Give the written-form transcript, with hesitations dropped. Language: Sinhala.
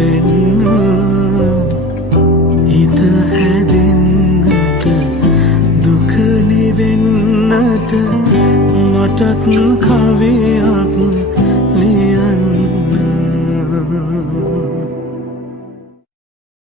වෙන්න හිත හැදෙන්නට දුක නිවෙන්නට මටත් කවියක් ලියන්න